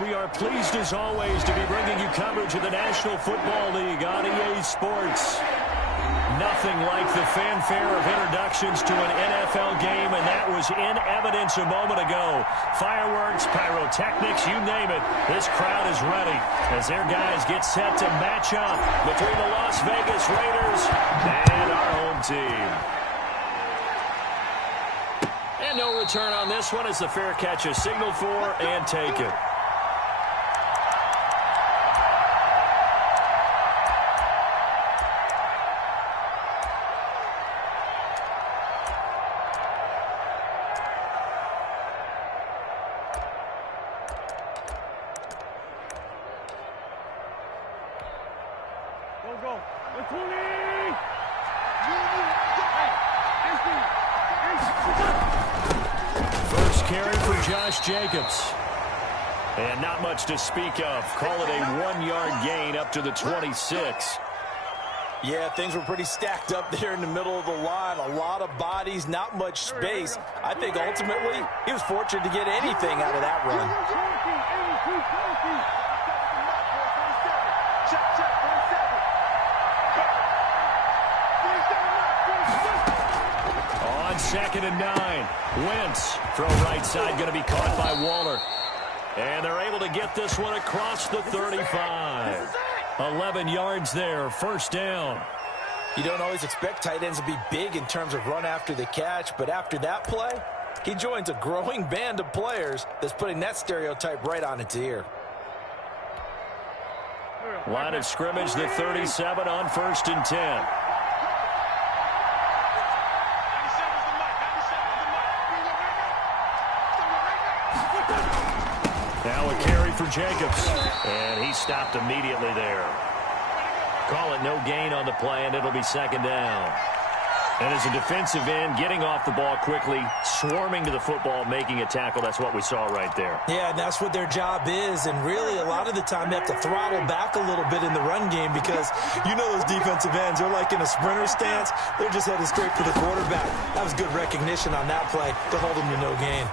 We are pleased as always to be bringing you coverage of the National Football League on EA Sports. Nothing like the fanfare of introductions to an NFL game, and that was in evidence a moment ago. Fireworks, pyrotechnics, you name it. This crowd is ready as their guys get set to match up between the Las Vegas Raiders and our home team. And no return on this one as the fair catch is signaled for and taken. First carry for Josh Jacobs. And not much to speak of. Call it a 1-yard gain up to the 26. Yeah, things were pretty stacked up there in the middle of the line. A lot of bodies, not much space. I think ultimately he was fortunate to get anything out of that run. On 2nd and 9, Wentz, throw right side, going to be caught by Waller. And they're able to get this one across the 35. 11 yards there, first down. You don't always expect tight ends to be big in terms of run after the catch, but after that play, he joins a growing band of players that's putting that stereotype right on its ear. Line of scrimmage, the 37 on 1st and 10. Now a carry for Jacobs, and he stopped immediately there. Call it no gain on the play, and it'll be 2nd down. And as a defensive end, getting off the ball quickly, swarming to the football, making a tackle, that's what we saw right there. Yeah, and that's what their job is, and really a lot of the time they have to throttle back a little bit in the run game because you know those defensive ends, they're like in a sprinter stance. They're just headed straight for the quarterback. That was good recognition on that play to hold them to no gain.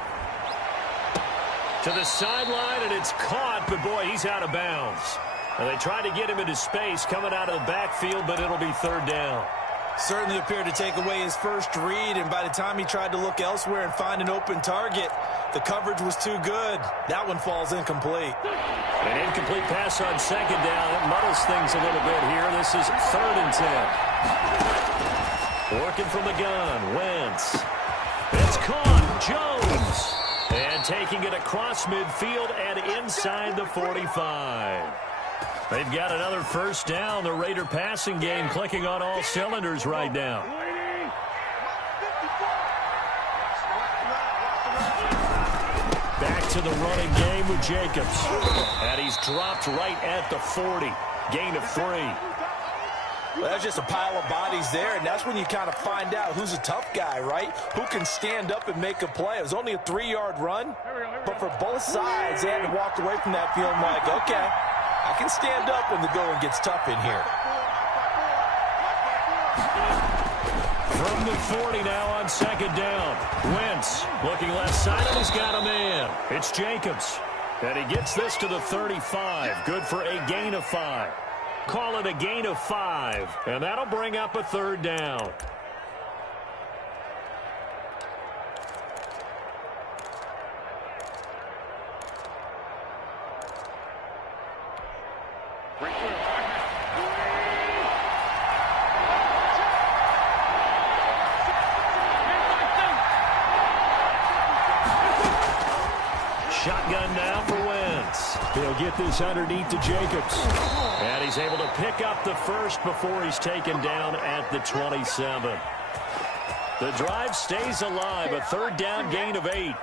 To the sideline, and it's caught, but boy, he's out of bounds. And they tried to get him into space coming out of the backfield, but it'll be 3rd down. Certainly appeared to take away his first read, and by the time he tried to look elsewhere and find an open target, the coverage was too good. That one falls incomplete. An incomplete pass on 2nd down. It muddles things a little bit here. This is 3rd and 10. Working from the gun, Wentz. It's caught, Jones. And taking it across midfield and inside the 45. They've got another first down. The Raider passing game clicking on all cylinders right now. Back to the running game with Jacobs. And he's dropped right at the 40. Gain of 3. Well, that's just a pile of bodies there, and that's when you kind of find out who's a tough guy, right? Who can stand up and make a play. It was only a 3-yard run, but for both sides, they had to walk away from that feeling like, okay, I can stand up when the going gets tough in here. From the 40 now on 2nd down. Wentz looking left side, and he's got a man. It's Jacobs. And he gets this to the 35. Good for a gain of 5. Call it a gain of 5, and that'll bring up a 3rd down. Shotgun now for Wentz. He'll get this underneath to Jacobs. And he's able to pick up the first before he's taken down at the 27. The drive stays alive. A 3rd down gain of 8.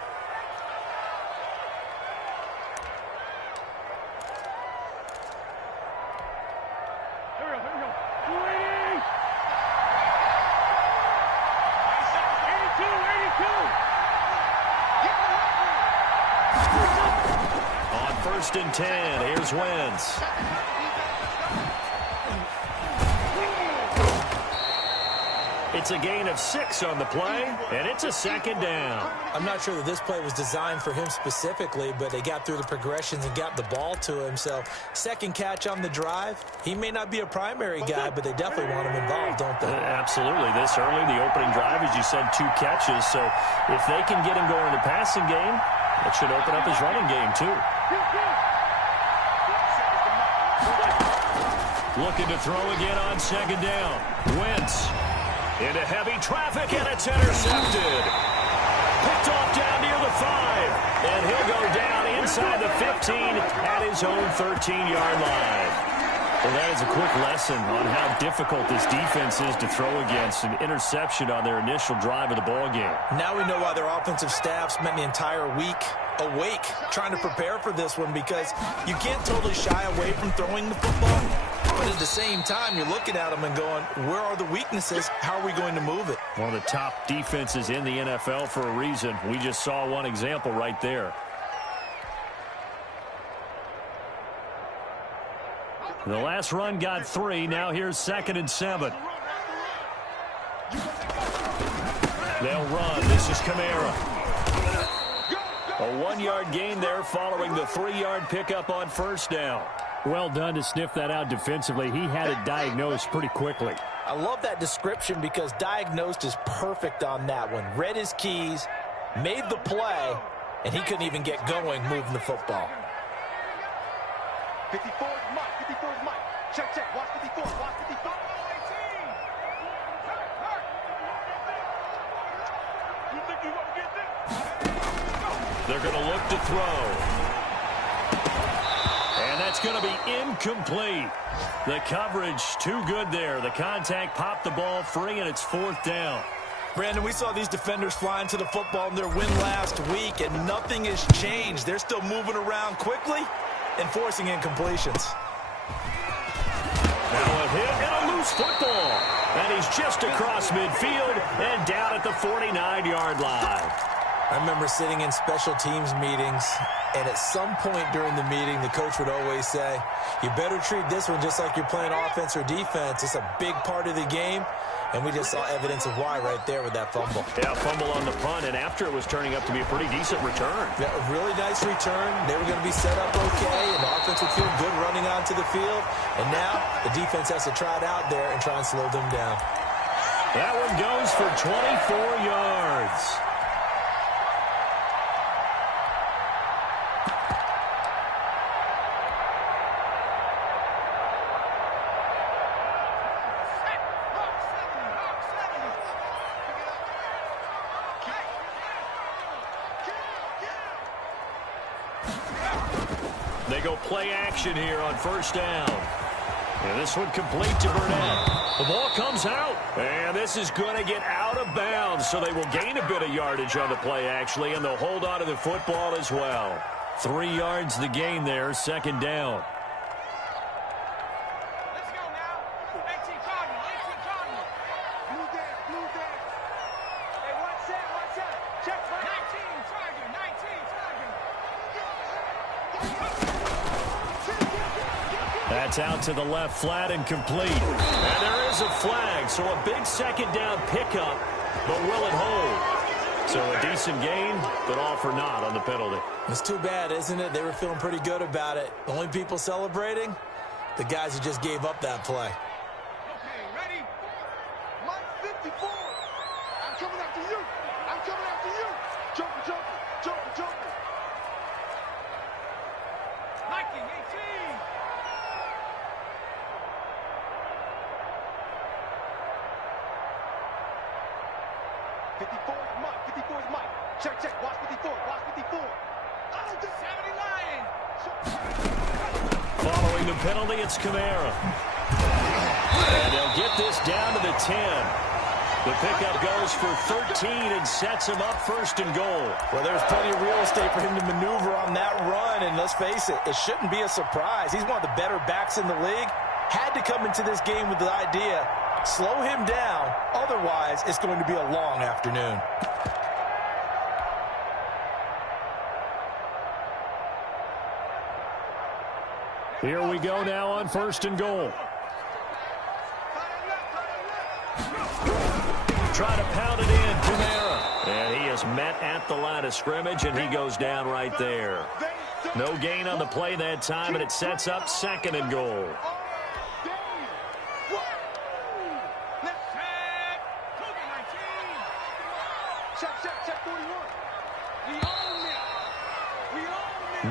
On 1st and 10, here's Wentz. It's a gain of 6 on the play, and it's a second down. I'm not sure that this play was designed for him specifically, but they got through the progressions and got the ball to him. So second catch on the drive. He may not be a primary guy, but they definitely want him involved, don't they? Absolutely. This early, the opening drive, as you said, 2 catches. So if they can get him going in the passing game, that should open up his running game too. Looking to throw again on second down. Wentz into heavy traffic, and it's intercepted. Picked off down near the 5, and he'll go down inside the 15 at his own 13-yard line. Well, that is a quick lesson on how difficult this defense is to throw against. An interception on their initial drive of the ball game. Now we know why their offensive staff spent the entire week awake trying to prepare for this one, because you can't totally shy away from throwing the football, but at the same time you're looking at them and going, where are the weaknesses? How are we going to move it? One of the top defenses in the NFL for a reason. We just saw one example right there. The last run got 3. Now here's 2nd and 7. They'll run. This is Kamara. A 1-yard gain there following the 3-yard pickup on first down. Well done to sniff that out defensively. He had it diagnosed pretty quickly. I love that description, because diagnosed is perfect on that one. Read his keys, made the play, and he couldn't even get going moving the football. 54 is Mike. 54 is Mike. Check, check. Watch 54. Watch 54. You think you want to get this? They're going to look to throw. And that's going to be incomplete. The coverage too good there. The contact popped the ball free, and it's 4th down. Brandon, we saw these defenders flying to the football in their win last week, and nothing has changed. They're still moving around quickly and forcing incompletions. Now a hit and a loose football. And he's just across midfield and down at the 49-yard line. I remember sitting in special teams meetings, and at some point during the meeting, the coach would always say, you better treat this one just like you're playing offense or defense. It's a big part of the game. And we just saw evidence of why right there with that fumble. Yeah, fumble on the punt, and after it was turning up to be a pretty decent return. Yeah, a really nice return. They were going to be set up okay, and the offense would feel good running onto the field. And now the defense has to try it out there and try and slow them down. That one goes for 24 yards. They go play action here on first down. And this one complete to Burnett. The ball comes out. And this is going to get out of bounds. So they will gain a bit of yardage on the play, actually. And they'll hold on to the football as well. 3 yards the gain there, 2nd down. Let's go now. 18 Cardinal. 18 Cardinal. Blue dance. Blue dance. Hey, one set. One set. Check. 19 Tiger. 19 Tiger. That's out to the left, flat and complete. And there is a flag, so a big 2nd down pickup, but will it hold? So a decent gain, but all for naught on the penalty. It's too bad, isn't it? They were feeling pretty good about it. The only people celebrating, the guys who just gave up that play. Okay, ready? Mike 54. I'm coming after you. I'm coming after you. Joker, Joker, Joker, Joker. Mikey 18. 54 is Mike. 54 is Mike. Check, check. Watch 54. Watch 54. I don't think 79. Following the penalty, it's Kamara. And they'll get this down to the 10. The pickup goes for 13 and sets him up 1st and goal. Well, there's plenty of real estate for him to maneuver on that run, and let's face it, it shouldn't be a surprise. He's one of the better backs in the league. Had to come into this game with the idea, slow him down, otherwise it's going to be a long afternoon. Here we go now on 1st and goal. try to pound it in. Kamara. And he is met at the line of scrimmage, and he goes down right there. No gain on the play that time, and it sets up 2nd and goal.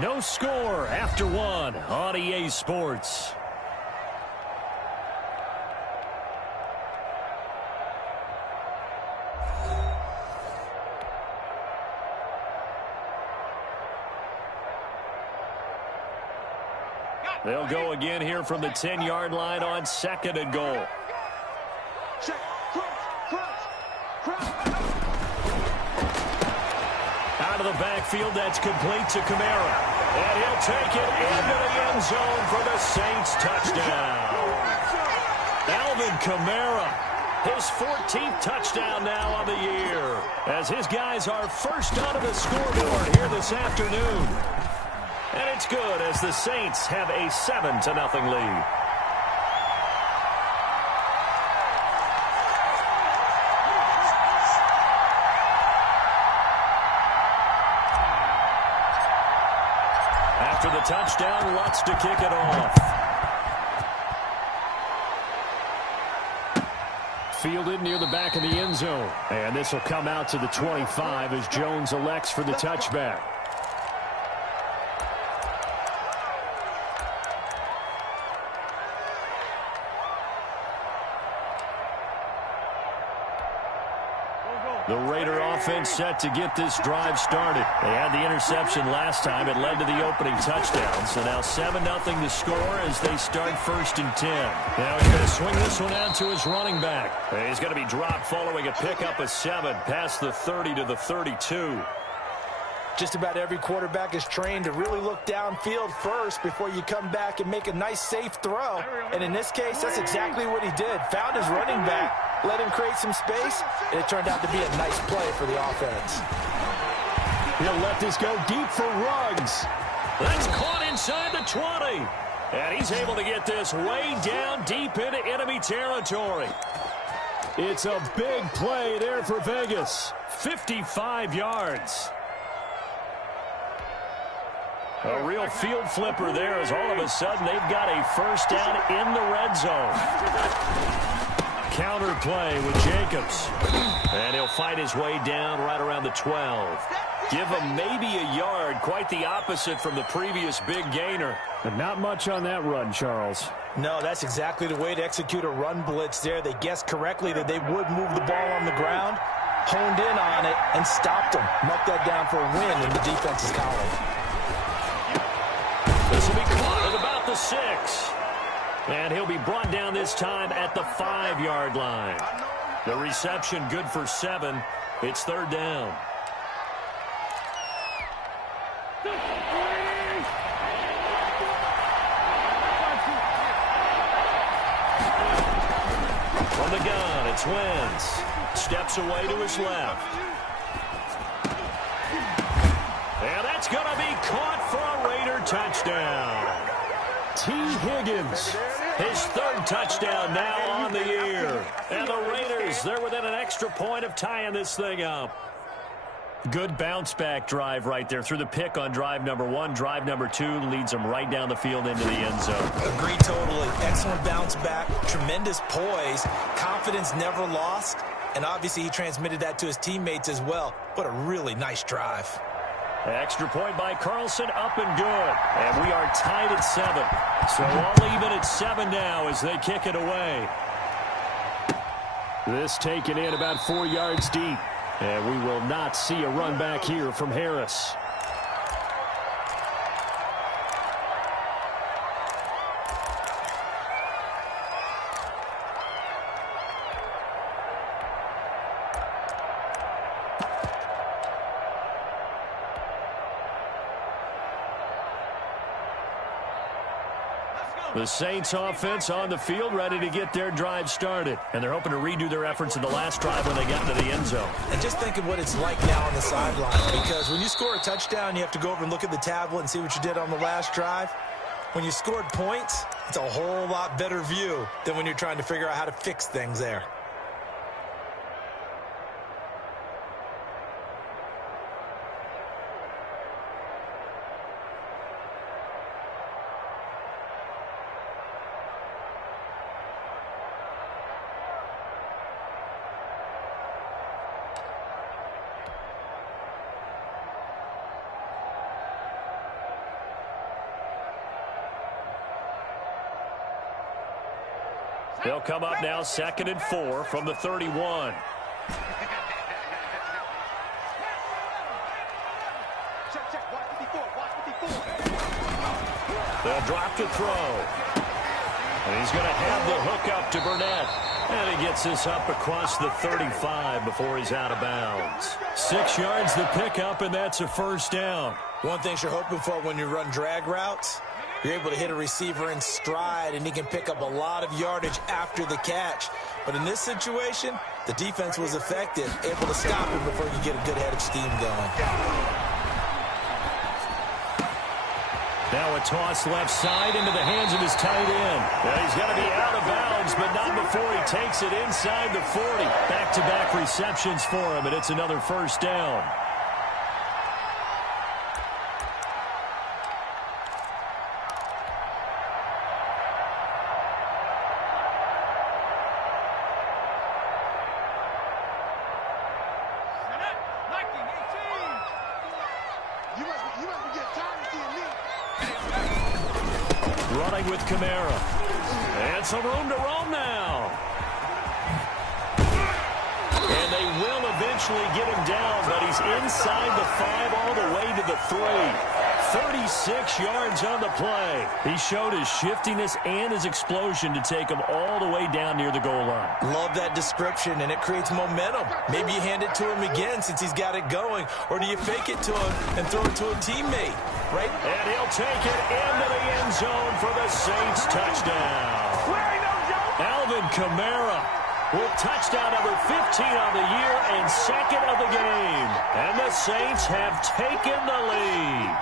No score after 1 on EA Sports. They'll go again here from the 10-yard line on 2nd and goal. Out of the backfield, that's complete to Kamara. And he'll take it into the end zone for the Saints touchdown. Alvin Kamara, his 14th touchdown now on the year, as his guys are first out of the scoreboard here this afternoon. And it's good as the Saints have a 7-0 lead. After the touchdown, Lutz to kick it off. Fielded near the back of the end zone. And this will come out to the 25 as Jones elects for the touchback. The Raider offense set to get this drive started. They had the interception last time. It led to the opening touchdown. So now 7-0 to score as they start 1st and 10. Now he's going to swing this one out to his running back. He's going to be dropped following a pickup of 7 past the 30 to the 32. Just about every quarterback is trained to really look downfield first before you come back and make a nice, safe throw. And in this case, that's exactly what he did. Found his running back, let him create some space, and it turned out to be a nice play for the offense. He'll let this go deep for Ruggs. That's caught inside the 20. And he's able to get this way down deep into enemy territory. It's a big play there for Vegas. 55 yards. A real field flipper there as all of a sudden they've got a first down in the red zone. Counter play with Jacobs. And he'll fight his way down right around the 12. Give him maybe a yard, quite the opposite from the previous big gainer. But not much on that run, Charles. No, that's exactly the way to execute a run blitz there. They guessed correctly that they would move the ball on the ground, honed in on it, and stopped them. Knocked that down for a win in the defense's column. This will be caught at about the 6. And he'll be brought down this time at the 5-yard line. The reception good for 7. It's 3rd down. From the gun, it's Wentz. Steps away to his left. And that's going to be caught for a Raider touchdown. T. Higgins, his 3rd touchdown now on the year. And the Raiders, they're within an extra point of tying this thing up. Good bounce-back drive right there through the pick on drive number 1. Drive number 2 leads them right down the field into the end zone. Agree totally. Excellent bounce back, tremendous poise, confidence never lost, and obviously he transmitted that to his teammates as well. What a really nice drive. Extra point by Carlson, up and good. And we are tied at 7. So all even at 7 now as they kick it away. This taken in about 4 yards deep. And we will not see a run back here from Harris. The Saints offense on the field ready to get their drive started. And they're hoping to redo their efforts in the last drive when they got into the end zone. And just think of what it's like now on the sideline. Because when you score a touchdown, you have to go over and look at the tablet and see what you did on the last drive. When you scored points, it's a whole lot better view than when you're trying to figure out how to fix things there. They'll come up now 2nd and 4 from the 31. They'll drop to throw. And he's going to have the hook up to Burnett. And he gets this up across the 35 before he's out of bounds. 6 yards the pickup, and that's a first down. One thing you're hoping for when you run drag routes, you're able to hit a receiver in stride, and he can pick up a lot of yardage after the catch. But in this situation, the defense was effective, able to stop him before you get a good head of steam going. Now a toss left side into the hands of his tight end. Now he's going to be out of bounds, but not before he takes it inside the 40. Back-to-back receptions for him, and it's another first down. Running with Kamara. And some room to roam now. And they will eventually get him down, but he's inside the 5 all the way to the 3. 36 yards on the play. He showed his shiftiness and his explosion to take him all the way down near the goal line. Love that description, and it creates momentum. Maybe you hand it to him again since he's got it going, or do you fake it to him and throw it to a teammate, right? And he'll take it into the end zone for the Saints touchdown. Alvin Kamara with touchdown number 15 on the year and 2nd of the game. And the Saints have taken the lead.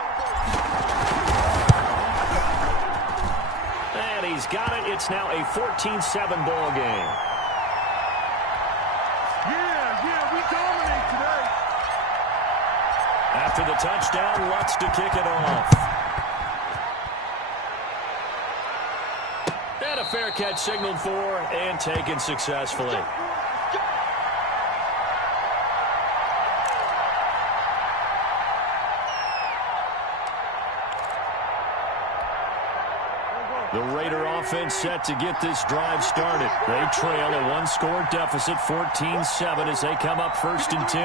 And he's got it. It's now a 14-7 ball game. Yeah, we dominate today. After the touchdown, Lutz to kick it off. And a fair catch signaled for and taken successfully. The Raider offense set to get this drive started. They trail a one-score deficit, 14-7, as they come up 1st and 10.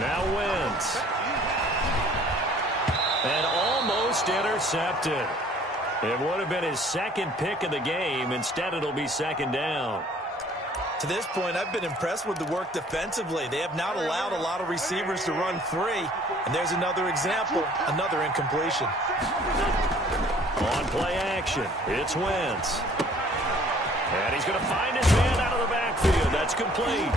Now Wentz. And almost intercepted. It would have been his 2nd pick of the game. Instead, it'll be 2nd down. To this point, I've been impressed with the work defensively. They have not allowed a lot of receivers to run free. And there's another example, another incompletion. On play action, it's Wentz. And he's going to find his man out of the backfield. That's complete.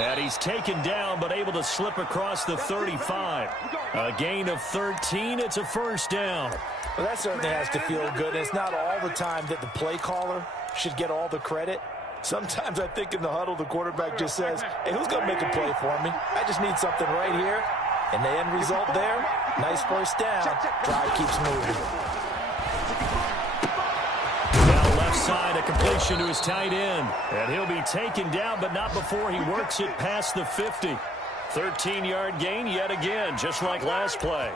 And he's taken down, but able to slip across the 35. A gain of 13. It's a first down. Well, that certainly has to feel good. It's not all the time that the play caller should get all the credit. Sometimes I think in the huddle, the quarterback just says, hey, who's going to make a play for me? I just need something right here. And the end result there, nice first down. Drive keeps moving. Now left side, a completion to his tight end. And he'll be taken down, but not before he works it past the 50. 13-yard gain yet again, just like last play.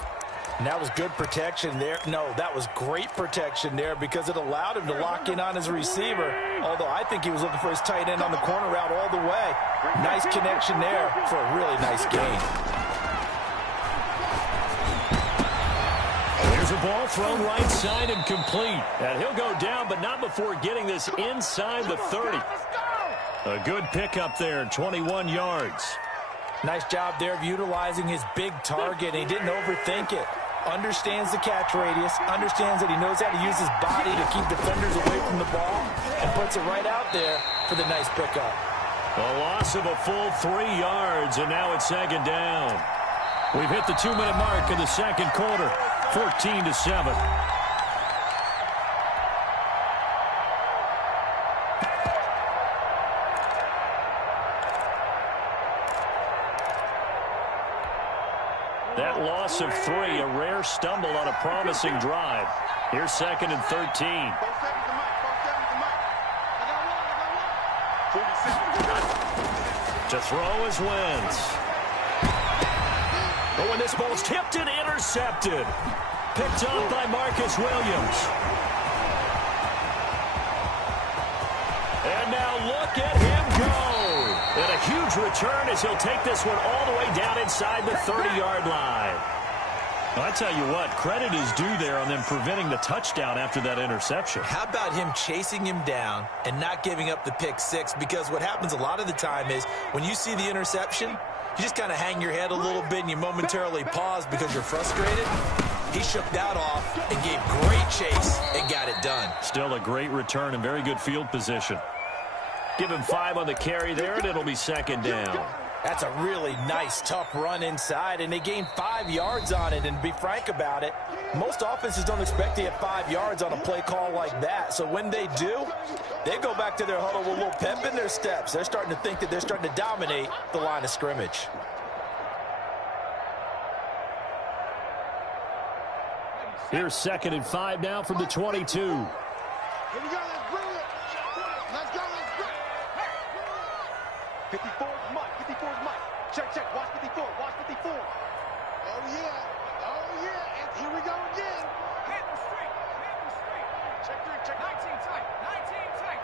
And that was good protection there. No, that was great protection there because it allowed him to lock in on his receiver. Although I think he was looking for his tight end on the corner route all the way. Nice connection there for a really nice gain. There's a ball thrown right side and complete. And he'll go down, but not before getting this inside the 30. A good pickup there, 21 yards. Nice job there of utilizing his big target. He didn't overthink it. Understands the catch radius, understands that he knows how to use his body to keep defenders away from the ball, and puts it right out there for the nice pickup. A loss of a full 3 yards, and now it's 2nd down. We've hit the 2-minute mark of the 2nd quarter, 14-7. That loss of 3, a rare stumble on a promising drive. Here's 2nd and 13. To throw is Wentz. But when this ball's tipped and intercepted. Picked up by Marcus Williams. And now look at him go. And a huge return as he'll take this one all the way down inside the 30-yard line. Well, I tell you what, credit is due there on them preventing the touchdown after that interception. How about him chasing him down and not giving up the pick six? Because what happens a lot of the time is when you see the interception, you just kind of hang your head a little bit and you momentarily pause because you're frustrated. He shook that off and gave great chase and got it done. Still a great return and very good field position. Give him 5 on the carry there, and it'll be second down. That's a really nice, tough run inside, and they gained 5 yards on it. And to be frank about it, most offenses don't expect to get 5 yards on a play call like that. So when they do, they go back to their huddle with a little pep in their steps. They're starting to think that they're starting to dominate the line of scrimmage. Here's second and 5 now from the 22. Here we go, let's bring it. Let's go, let's go. 54 is Mike, 54 is Mike. Check, check, watch 54, watch 54. Oh yeah, and here we go again. Hit the street, hit the street. Check 3, check 19 tight, 19 tight.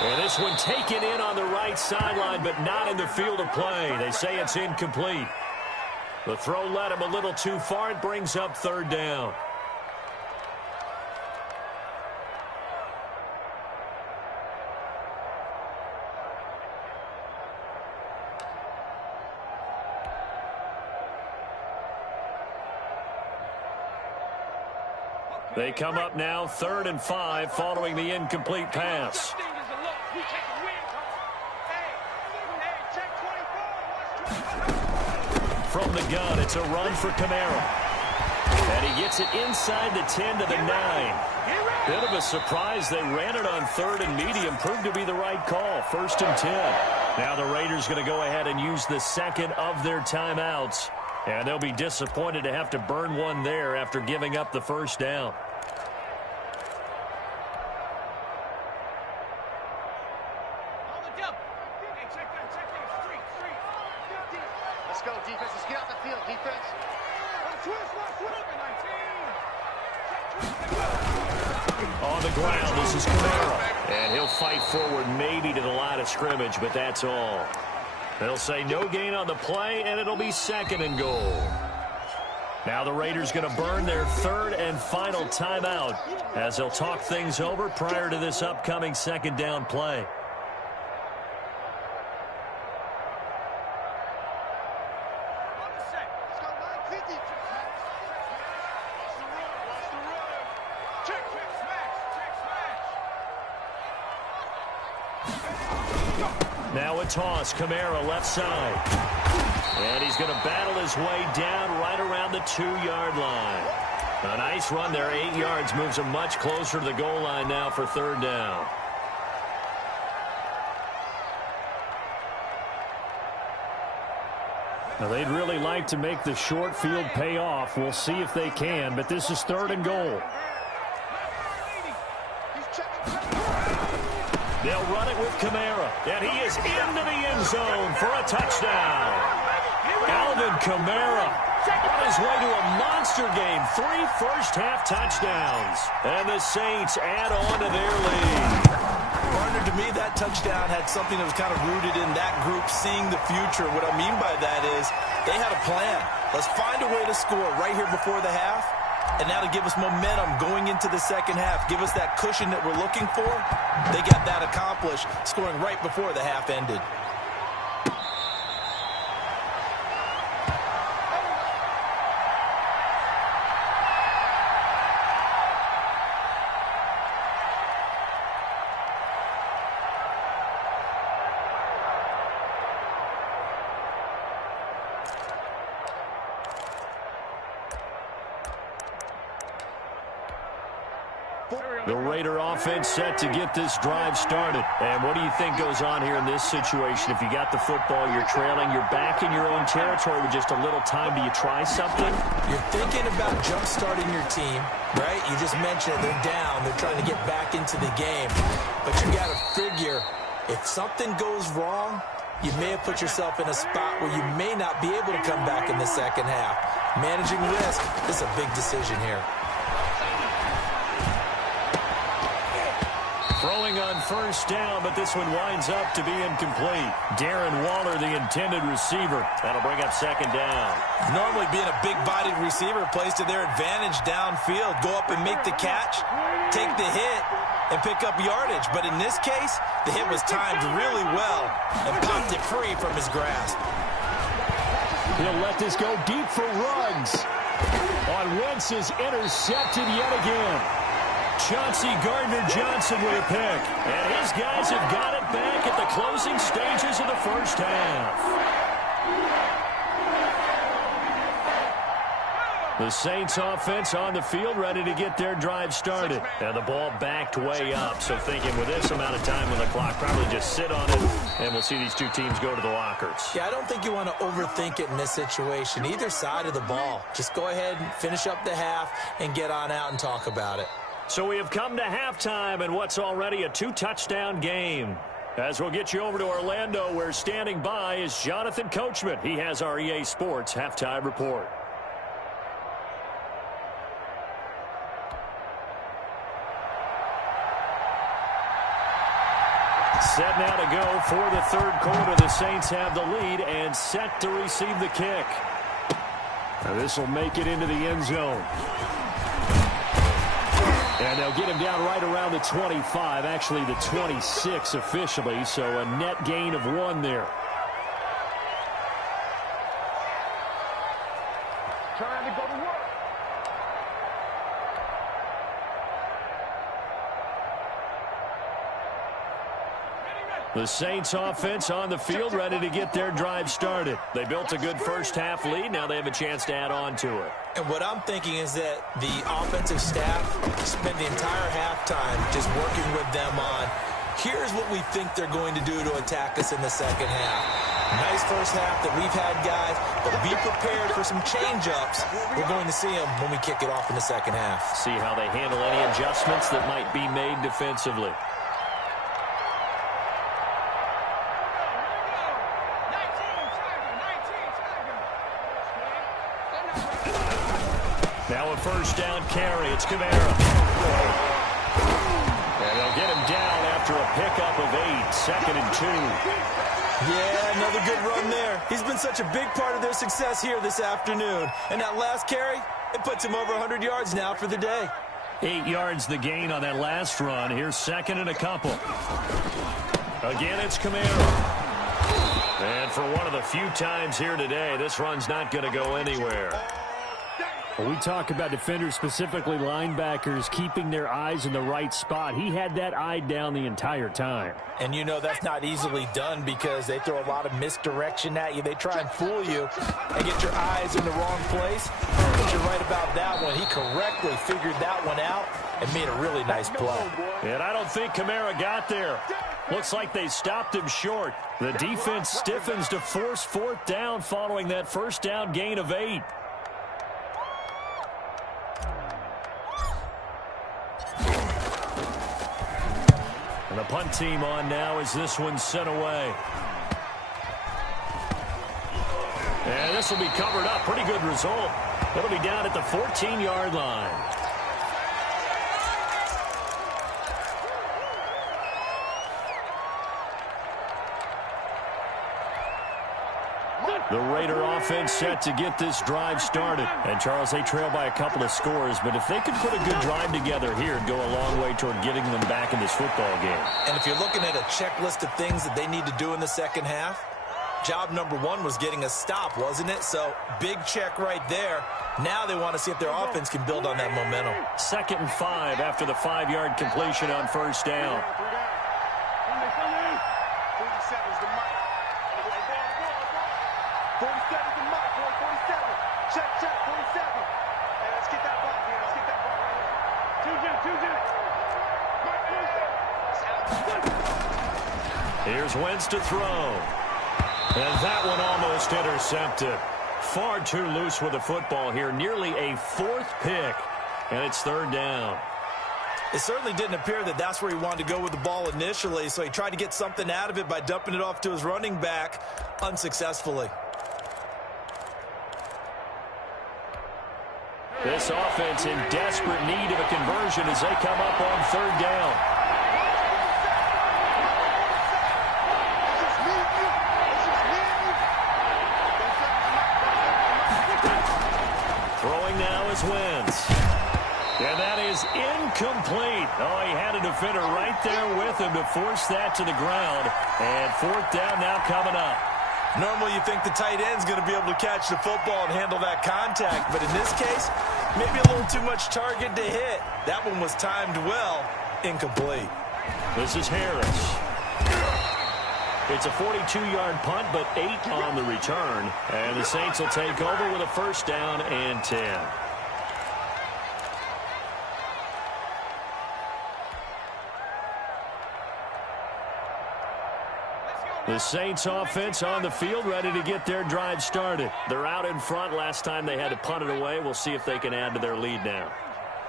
And this one taken in on the right sideline, but not in the field of play. They say it's incomplete. The throw led him a little too far. It brings up third down. They come up now 3rd and 5 following the incomplete pass. From the gun, it's a run for Kamara. And he gets it inside the 10 to the 9. Bit of a surprise. They ran it on 3rd and medium. Proved to be the right call. 1st and 10. Now the Raiders going to go ahead and use the second of their timeouts. And they'll be disappointed to have to burn one there after giving up the first down. Let's go, defense. Let's get out the field, defense. On the ground, this is Kamara. And he'll fight forward maybe to the line of scrimmage, but that's all. They'll say no gain on the play, and it'll be 2nd and goal. Now the Raiders going to burn their 3rd and final timeout as they'll talk things over prior to this upcoming 2nd down play. Now a toss, Kamara left side. And he's going to battle his way down right around the 2-yard line. A nice run there, 8 yards, moves him much closer to the goal line now for 3rd down. Now they'd really like to make the short field pay off. We'll see if they can, but this is 3rd and goal. They'll run it with Kamara, and he is into the end zone for a touchdown. Alvin Kamara on his way to a monster game, 3 first-half touchdowns. And the Saints add on to their lead. Partner, to me, that touchdown had something that was kind of rooted in that group seeing the future. What I mean by that is they had a plan. Let's find a way to score right here before the half. And now to give us momentum going into the 2nd half, give us that cushion that we're looking for, they got that accomplished, scoring right before the half ended. The Raider offense set to get this drive started. And what do you think goes on here in this situation? If you got the football, you're trailing, you're back in your own territory with just a little time. Do you try something? You're thinking about jump-starting your team, right? You just mentioned it. They're down. They're trying to get back into the game. But you got to figure, if something goes wrong, you may have put yourself in a spot where you may not be able to come back in the 2nd half. Managing risk is a big decision here. Throwing on first down, but this one winds up to be incomplete. Darren Waller, the intended receiver. That'll bring up second down. Normally being a big-bodied receiver plays to their advantage downfield. Go up and make the catch, take the hit, and pick up yardage. But in this case, the hit was timed really well and popped it free from his grasp. He'll let this go deep for Ruggs. On Wentz is intercepted yet again. Chauncey Gardner-Johnson with a pick. And his guys have got it back at the closing stages of the first half. The Saints offense on the field ready to get their drive started. And the ball backed way up. So thinking with this amount of time on the clock, probably just sit on it, and we'll see these two teams go to the lockers. Yeah, I don't think you want to overthink it in this situation. Either side of the ball. Just go ahead and finish up the half and get on out and talk about it. So we have come to halftime in what's already a 2-touchdown game. As we'll get you over to Orlando, where standing by is Jonathan Coachman. He has our EA Sports halftime report. Set now to go for the third quarter. The Saints have the lead and set to receive the kick. Now this will make it into the end zone. And they'll get him down right around the 25, actually the 26 officially, so a net gain of 1 there. Trying to go to work. The Saints offense on the field ready to get their drive started. They built a good first half lead. Now they have a chance to add on to it. And what I'm thinking is that the offensive staff spent the entire halftime just working with them on, here's what we think they're going to do to attack us in the second half. Nice first half that we've had, guys, but be prepared for some change-ups. We're going to see them when we kick it off in the second half. See how they handle any adjustments that might be made defensively. Now a first down carry. It's Kamara. And they'll get him down after a pickup of 8. 2nd and 2. Yeah, another good run there. He's been such a big part of their success here this afternoon. And that last carry, it puts him over 100 yards now for the day. 8 yards the gain on that last run. Here's 2nd and a couple. Again, it's Kamara. And for one of the few times here today, this run's not going to go anywhere. Well, we talk about defenders, specifically linebackers, keeping their eyes in the right spot. He had that eye down the entire time. And you know that's not easily done because they throw a lot of misdirection at you. They try and fool you and get your eyes in the wrong place. But you're right about that one. He correctly figured that one out and made a really nice play. And I don't think Kamara got there. Looks like they stopped him short. The defense stiffens to force 4th down following that first down gain of 8. And the punt team on now as this one's sent away. And this will be covered up. Pretty good result. It'll be down at the 14-yard line. The Raider offense set to get this drive started. And, Charles, they trail by a couple of scores, but if they could put a good drive together here, it'd go a long way toward getting them back in this football game. And if you're looking at a checklist of things that they need to do in the second half, job number 1 was getting a stop, wasn't it? So, big check right there. Now they want to see if their offense can build on that momentum. 2nd and 5 after the 5-yard completion on first down. 47's the mark, boy. 47. Check, 47. Hey, let's get that ball, man. Let's get that ball right here. 2-0. Here's Wentz to throw. And that one almost intercepted. Far too loose with the football here. Nearly a 4th pick. And it's 3rd down. It certainly didn't appear that that's where he wanted to go with the ball initially, so he tried to get something out of it by dumping it off to his running back unsuccessfully. This offense in desperate need of a conversion as they come up on 3rd down. Dallas wins. And that is incomplete. Oh, he had a defender right there with him to force that to the ground. And fourth down now coming up. Normally you think the tight end's going to be able to catch the football and handle that contact. But in this case, maybe a little too much target to hit. That one was timed well. Incomplete. This is Harris. It's a 42-yard punt, but 8 on the return. And the Saints will take over with a first down and 10. The Saints offense on the field, ready to get their drive started. They're out in front. Last time they had to punt it away. We'll see if they can add to their lead now.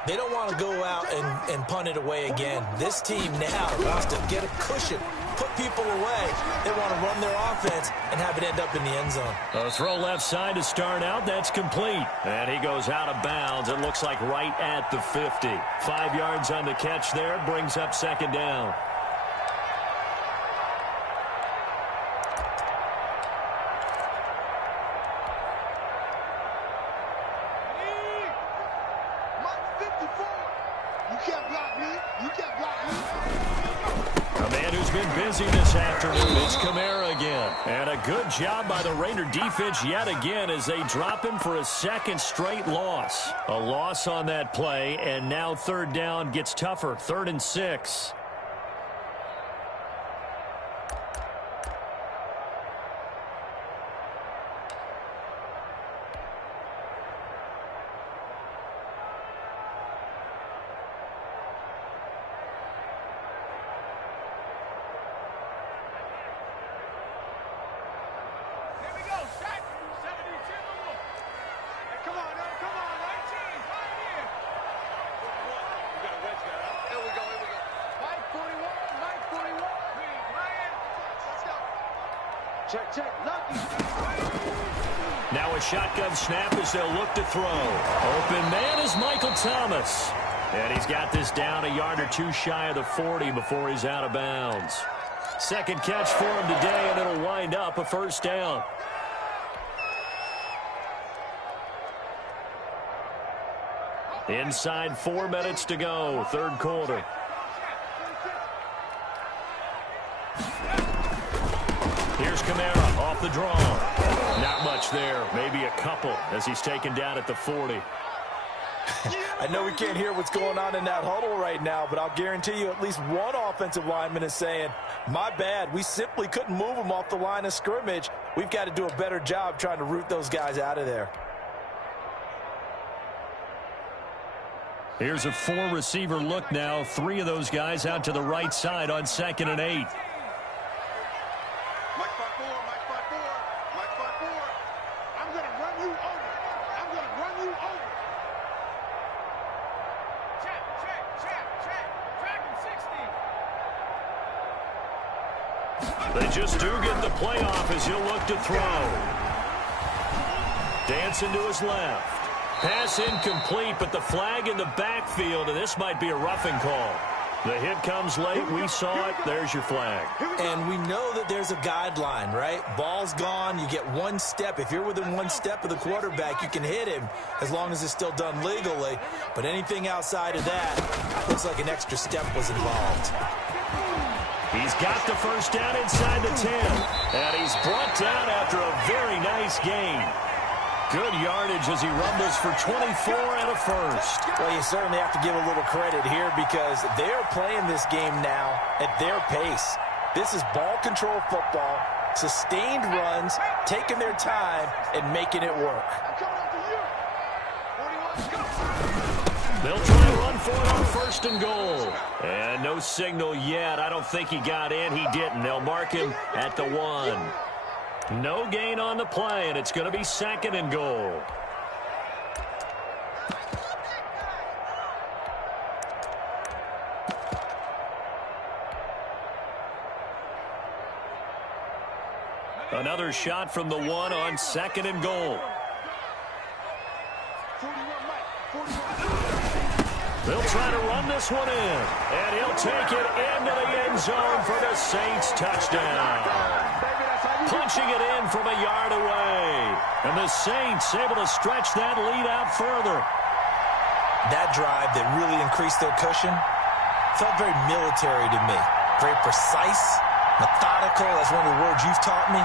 They don't want to go out and punt it away again. This team now wants to get a cushion, put people away. They want to run their offense and have it end up in the end zone. A throw left side to start out. That's complete. And he goes out of bounds. It looks like right at the 50. 5 yards on the catch there. Brings up second down. This afternoon, it's Kamara again. And a good job by the Raider defense yet again as they drop him for a second straight loss. A loss on that play, and now third down gets tougher. 3rd and 6. Now a shotgun snap as they'll look to throw. Open man is Michael Thomas. And he's got this down a yard or two shy of the 40 before he's out of bounds. Second catch for him today, and it'll wind up a first down. Inside 4 minutes to go, third quarter. Here's Kamara off the draw. Not much there, maybe a couple as he's taken down at the 40. I know we can't hear what's going on in that huddle right now, but I'll guarantee you at least one offensive lineman is saying, my bad, we simply couldn't move them off the line of scrimmage. We've got to do a better job trying to root those guys out of there. Here's a 4-receiver look now. 3 of those guys out to the right side on 2nd and 8. They just do get the play off as he'll look to throw. Dancing to his left. Pass incomplete, but the flag in the backfield, and this might be a roughing call. The hit comes late. We saw it. There's your flag. And we know that there's a guideline, right? Ball's gone. You get 1 step. If you're within 1 step of the quarterback, you can hit him as long as it's still done legally. But anything outside of that, looks like an extra step was involved. He's got the first down inside the 10. And he's brought down after a very nice gain. Good yardage as he rumbles for 24 and a first. Well, you certainly have to give a little credit here because they are playing this game now at their pace. This is ball control football, sustained runs, taking their time, and making it work. They'll try to run for it on 1st and goal. And no signal yet. I don't think he got in. He didn't. They'll mark him at the 1. No gain on the play, and it's going to be 2nd and goal. Another shot from the 1 on 2nd and goal. They'll try to run this one in, and he'll take it into the end zone for the Saints touchdown. Punching it in from a yard away. And the Saints able to stretch that lead out further. That drive that really increased their cushion felt very military to me. Very precise, methodical. That's one of the words you've taught me.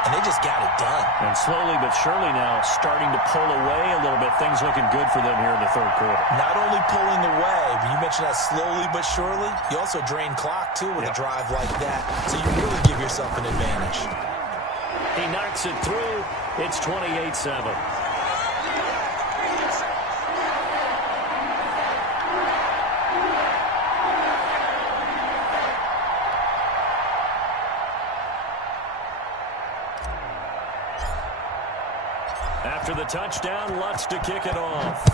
And they just got it done. And slowly but surely now starting to pull away a little bit. Things looking good for them here in the third quarter. Not only pulling away, but you mentioned that slowly but surely. You also drain clock, too, with a drive like that. So you really give yourself an advantage. He knocks it through. It's 28-7. After the touchdown, Lutz to kick it off.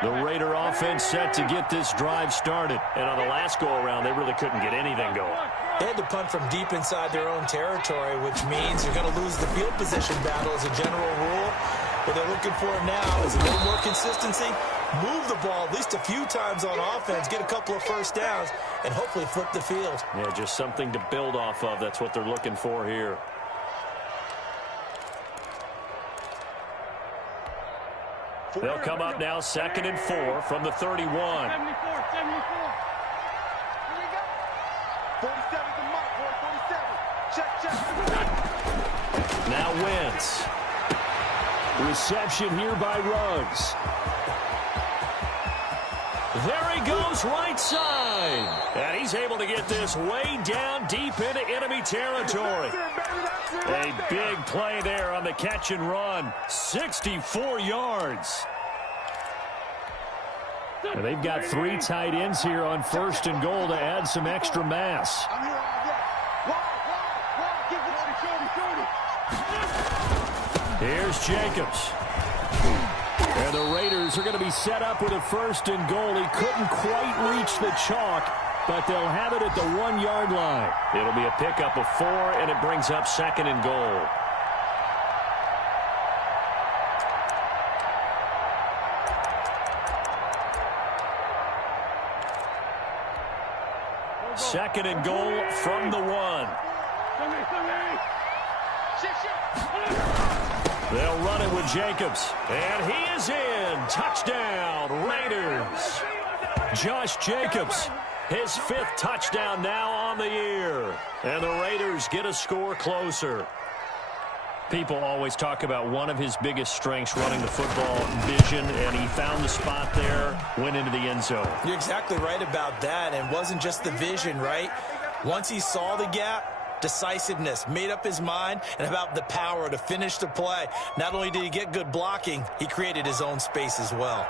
The Raider offense set to get this drive started. And on the last go-around, they really couldn't get anything going. They had to punt from deep inside their own territory, which means you're going to lose the field position battle as a general rule. What they're looking for now is a little more consistency. Move the ball at least a few times on offense, get a couple of first downs, and hopefully flip the field. Yeah, just something to build off of. That's what they're looking for here. They'll come up now 2nd and 4 from the 31. 74. Here we go. 47 the mark, boy. 47. Check. Now Wentz. Reception here by Ruggs. There he goes right side. And he's able to get this way down deep into enemy territory. A big play there on the catch and run. 64 yards. And they've got 3 tight ends here on 1st and goal to add some extra mass. Here's Jacobs. And the Raiders are going to be set up with a 1st and goal. He couldn't quite reach the chalk, but they'll have it at the 1-yard line. It'll be a pickup of 4, and it brings up 2nd and goal. Second and goal from the 1. They'll run it with Jacobs. And he is in. Touchdown, Raiders. Josh Jacobs, his 5th touchdown now on the year. And the Raiders get a score closer. People always talk about one of his biggest strengths, running the football, vision, and he found the spot there, went into the end zone. You're exactly right about that, and it wasn't just the vision, right? Once he saw the gap, decisiveness, made up his mind, and about the power to finish the play. Not only did he get good blocking, he created his own space as well.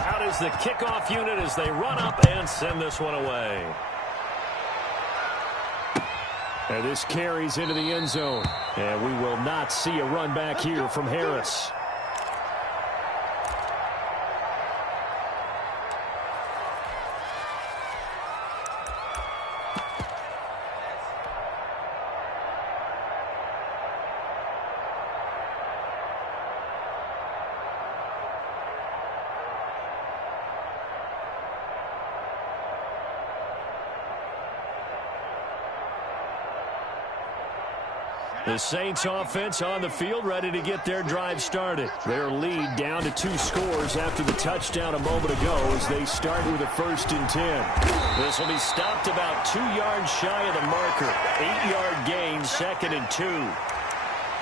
Out is the kickoff unit as they run up and send this one away. And this carries into the end zone. And we will not see a run back here from Harris. The Saints offense on the field, ready to get their drive started. Their lead down to 2 scores after the touchdown a moment ago as they start with a 1st and 10. This will be stopped about 2 yards shy of the marker. 8-yard gain, 2nd and 2.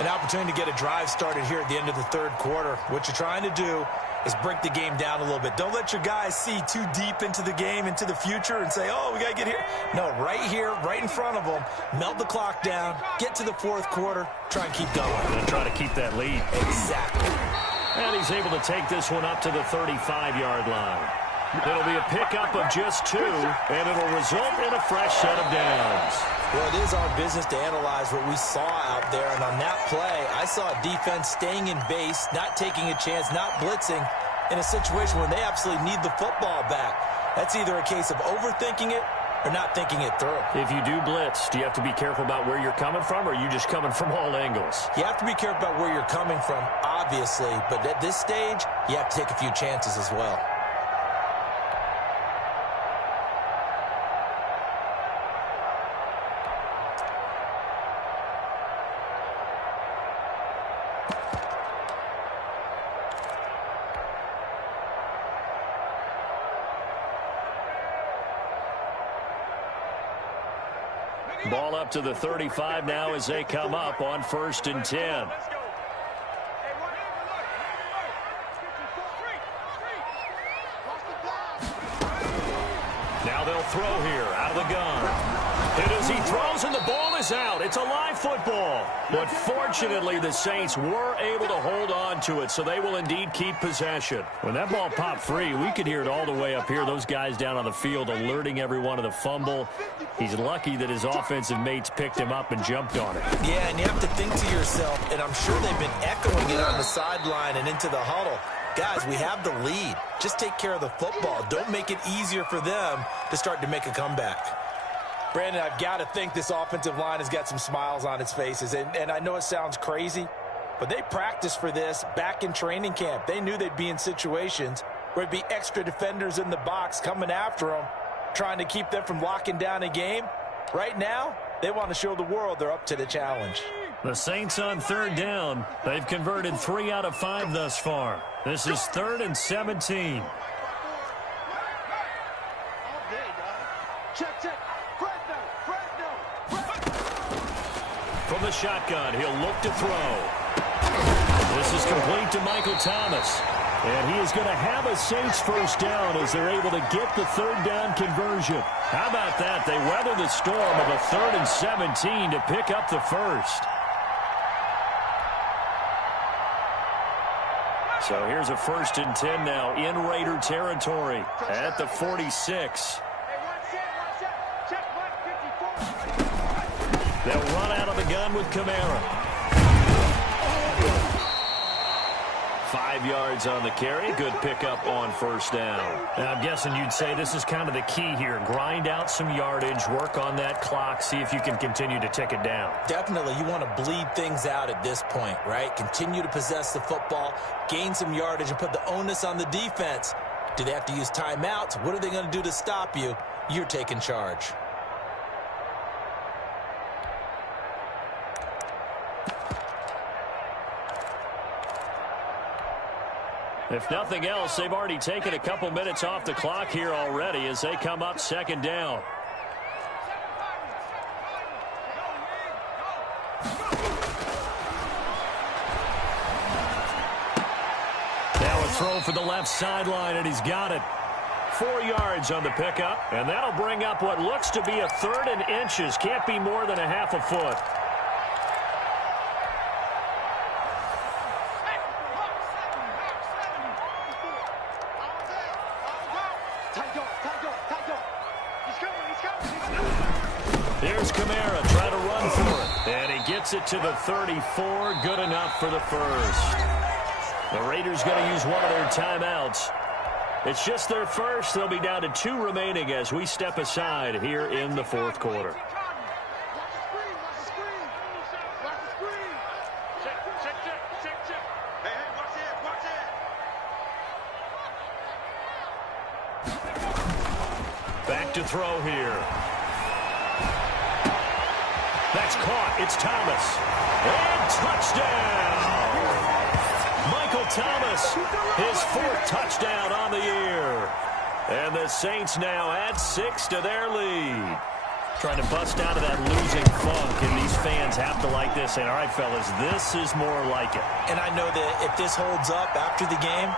An opportunity to get a drive started here at the end of the 3rd quarter. What you're trying to do is break the game down a little bit. Don't let your guys see too deep into the game, into the future, and say, oh, we got to get here. No, right here, right in front of them, melt the clock down, get to the 4th quarter, try and keep going. And try to keep that lead. Exactly. And he's able to take this one up to the 35-yard line. It'll be a pickup of just 2, and it'll result in a fresh set of downs. Well, it is our business to analyze what we saw out there, and on that play, I saw a defense staying in base, not taking a chance, not blitzing, in a situation where they absolutely need the football back. That's either a case of overthinking it or not thinking it through. If you do blitz, do you have to be careful about where you're coming from, or are you just coming from all angles? You have to be careful about where you're coming from, obviously, but at this stage, you have to take a few chances as well. Ball up to the 35 now as they come up on 1st and 10. Now they'll throw here out of the gun. And as he throws and the ball is out, it's a live football. But fortunately, the Saints were able to hold on to it, so they will indeed keep possession. When that ball popped free, we could hear it all the way up here. Those guys down on the field alerting everyone of the fumble. He's lucky that his offensive mates picked him up and jumped on it. Yeah, and you have to think to yourself, and I'm sure they've been echoing it on the sideline and into the huddle. Guys, we have the lead. Just take care of the football. Don't make it easier for them to start to make a comeback. Brandon, I've got to think this offensive line has got some smiles on its faces. And I know it sounds crazy, but they practiced for this back in training camp. They knew they'd be in situations where there'd be extra defenders in the box coming after them, trying to keep them from locking down a game. Right now, they want to show the world they're up to the challenge. The Saints on 3rd down. They've converted 3 out of 5 thus far. This is 3rd and 17. From the shotgun, he'll look to throw. This is complete to Michael Thomas. And he is going to have a Saints 1st down as they're able to get the 3rd down conversion. How about that? They weather the storm of a 3rd and 17 to pick up the 1st. So here's a 1st and 10 now in Raider territory at the 46. They'll run out of the gun with Kamara. 5 yards on the carry. Good pickup on 1st down. Now, I'm guessing you'd say this is kind of the key here. Grind out some yardage, work on that clock, see if you can continue to tick it down. Definitely. You want to bleed things out at this point, right? Continue to possess the football, gain some yardage, and put the onus on the defense. Do they have to use timeouts? What are they going to do to stop you? You're taking charge. If nothing else, they've already taken a couple minutes off the clock here already as they come up 2nd down. Now a throw for the left sideline, and he's got it. 4 yards on the pickup, and that'll bring up what looks to be a 3rd and inches. Can't be more than a half a foot. Here's Kamara trying to run for it. And he gets it to the 34. Good enough for the 1st. The Raiders going to use one of their timeouts. It's just their 1st. They'll be down to 2 remaining as we step aside here in the 4th quarter. Back to throw here. That's caught. It's Thomas. And touchdown! Michael Thomas, his 4th touchdown on the year. And the Saints now add 6 to their lead. Trying to bust out of that losing funk, and these fans have to like this. And all right, fellas, this is more like it. And I know that if this holds up after the game,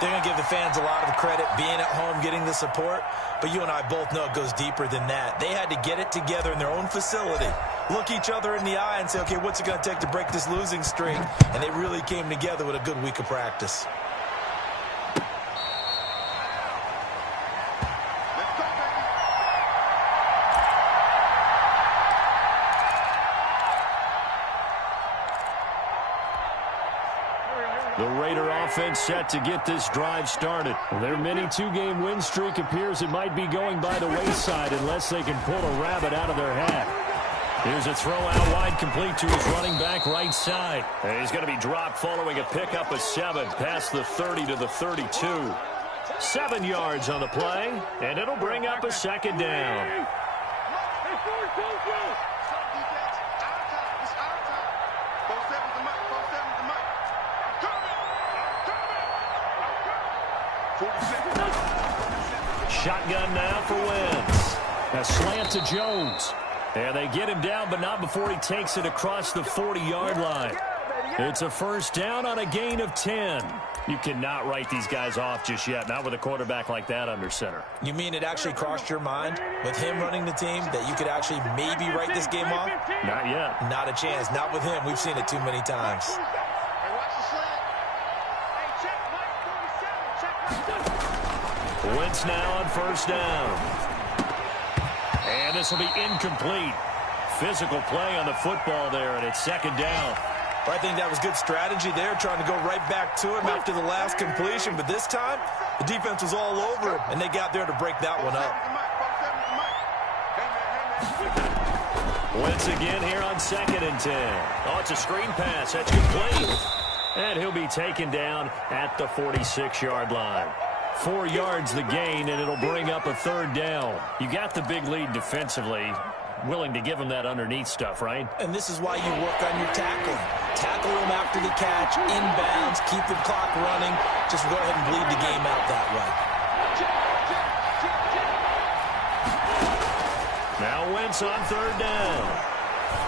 they're going to give the fans a lot of credit being at home, getting the support. But you and I both know it goes deeper than that. They had to get it together in their own facility, look each other in the eye and say, okay, what's it going to take to break this losing streak? And they really came together with a good week of practice. The Raider offense set to get this drive started. Well, their mini two-game win streak appears it might be going by the wayside unless they can pull a rabbit out of their hat. Here's a throw out wide, complete to his running back right side. And he's going to be dropped following a pickup of 7 past the 30 to the 32. 7 yards on the play, and it'll bring up a second down. Shotgun now for Wentz. A slant to Jones. And they get him down, but not before he takes it across the 40-yard line. It's a first down on a gain of 10. You cannot write these guys off just yet, not with a quarterback like that under center. You mean it actually crossed your mind with him running the team that you could actually maybe write this game off? Not yet. Not a chance. Not with him. We've seen it too many times. Wentz now on first down. And this will be incomplete. Physical play on the football there, and it's second down. I think that was good strategy there, trying to go right back to him after the last completion. But this time, the defense was all over him, and they got there to break that one up. Wentz again here on 2nd and 10. Oh, it's a screen pass. That's complete. And he'll be taken down at the 46-yard line. 4 yards the gain, and it'll bring up a third down. You got the big lead defensively. Willing to give him that underneath stuff, right? And this is why you work on your tackling. Tackle him after the catch, inbounds, keep the clock running. Just go ahead and bleed the game out that way. Now Wentz on third down.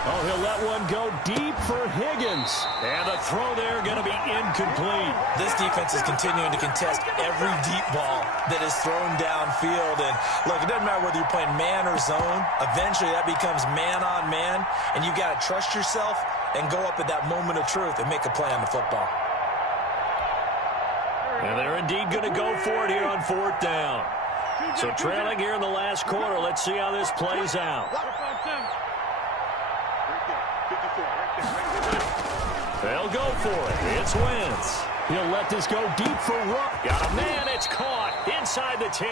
Oh, he'll let one go deep for Higgins. And the throw there going to be incomplete. This defense is continuing to contest every deep ball that is thrown downfield. And, look, it doesn't matter whether you're playing man or zone. Eventually, that becomes man-on-man. And you got to trust yourself and go up at that moment of truth and make a play on the football. And they're indeed going to go for it here on fourth down. So trailing here in the last quarter. Let's see how this plays out. They'll go for it. It's Wentz. He'll let this go deep for Ruck. Got a man. It's caught inside the 10.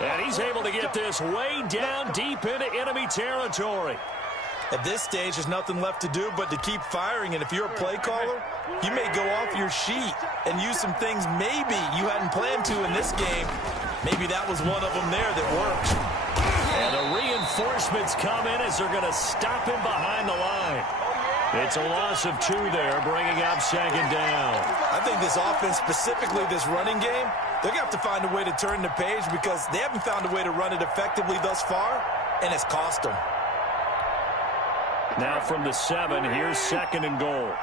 And he's able to get this way down deep into enemy territory. At this stage, there's nothing left to do but to keep firing. And if you're a play caller, you may go off your sheet and use some things maybe you hadn't planned to in this game. Maybe that was one of them there that worked. And the reinforcements come in as they're going to stop him behind the line. It's a loss of 2 there, bringing up second down. I think this offense, specifically this running game, they're going to have to find a way to turn the page because they haven't found a way to run it effectively thus far, and it's cost them. Now from the 7, here's 2nd and goal.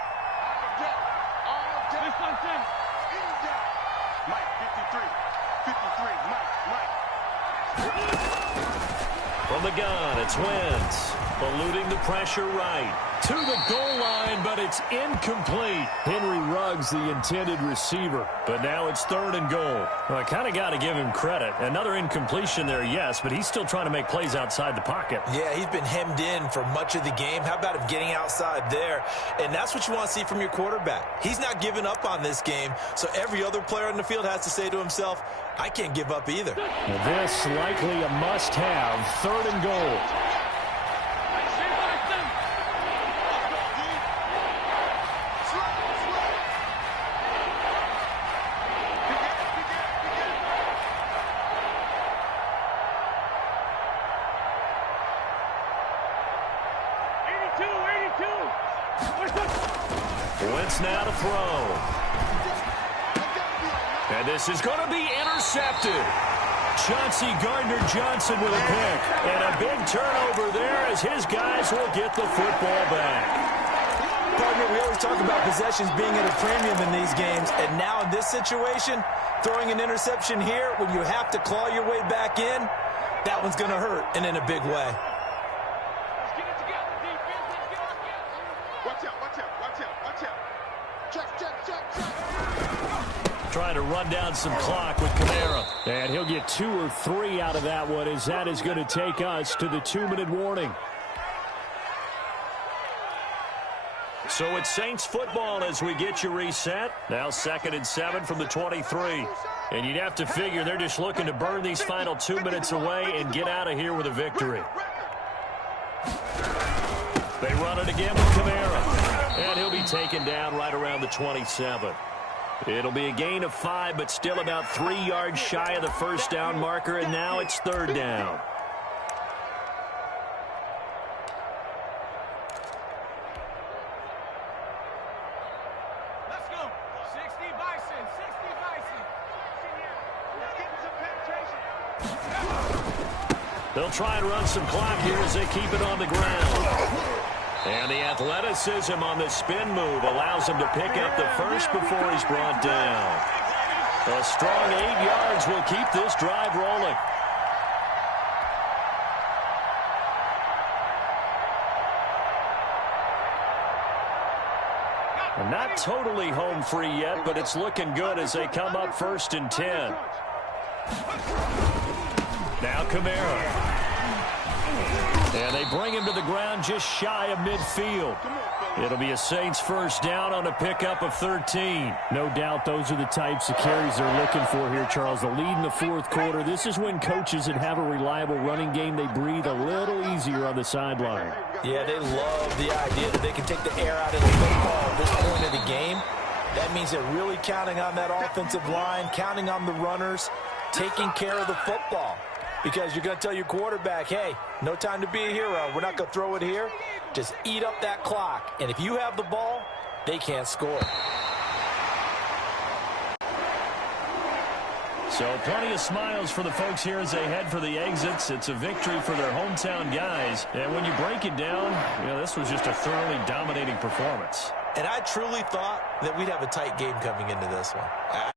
From the gun, it's Wentz. Eluding the pressure right. To the goal line, but it's incomplete. Henry Ruggs, the intended receiver. But now it's 3rd and goal. Well, I kind of got to give him credit. Another incompletion there, yes, but he's still trying to make plays outside the pocket. Yeah, he's been hemmed in for much of the game. How about him getting outside there? And that's what you want to see from your quarterback. He's not giving up on this game, so every other player on the field has to say to himself, I can't give up either. Now this likely a must-have. 3rd and goal. Wentz now to throw. And this is going to be intercepted. Chauncey Gardner-Johnson with a pick. And a big turnover there as his guys will get the football back. Partner, we always talk about possessions being at a premium in these games. And now in this situation, throwing an interception here when you have to claw your way back in, that one's going to hurt, and in a big way. Trying to run down some clock with Kamara. And he'll get 2 or 3 out of that one as that is going to take us to the 2-minute warning. So it's Saints football as we get you reset. Now 2nd and 7 from the 23. And you'd have to figure they're just looking to burn these final 2 minutes away and get out of here with a victory. They run it again with Kamara. And he'll be taken down right around the 27. It'll be a gain of 5, but still about 3 yards shy of the first down marker, and now it's 3rd down. Let's go. 60 Bison, 60 Bison. Let's get some penetration. They'll try and run some clock here as they keep it on the ground. And the athleticism on the spin move allows him to pick up the first before he's brought down. A strong 8 yards will keep this drive rolling. And not totally home free yet, but it's looking good as they come up 1st and 10. Now Kamara. And they bring him to the ground just shy of midfield. It'll be a Saints first down on a pickup of 13. No doubt those are the types of carries they're looking for here, Charles. The lead in the 4th quarter. This is when coaches that have a reliable running game, they breathe a little easier on the sideline. Yeah, they love the idea that they can take the air out of the football at this point of the game. That means they're really counting on that offensive line, counting on the runners, taking care of the football. Because you're going to tell your quarterback, hey, no time to be a hero. We're not going to throw it here. Just eat up that clock. And if you have the ball, they can't score. So plenty of smiles for the folks here as they head for the exits. It's a victory for their hometown guys. And when you break it down, you know, this was just a thoroughly dominating performance. And I truly thought that we'd have a tight game coming into this one.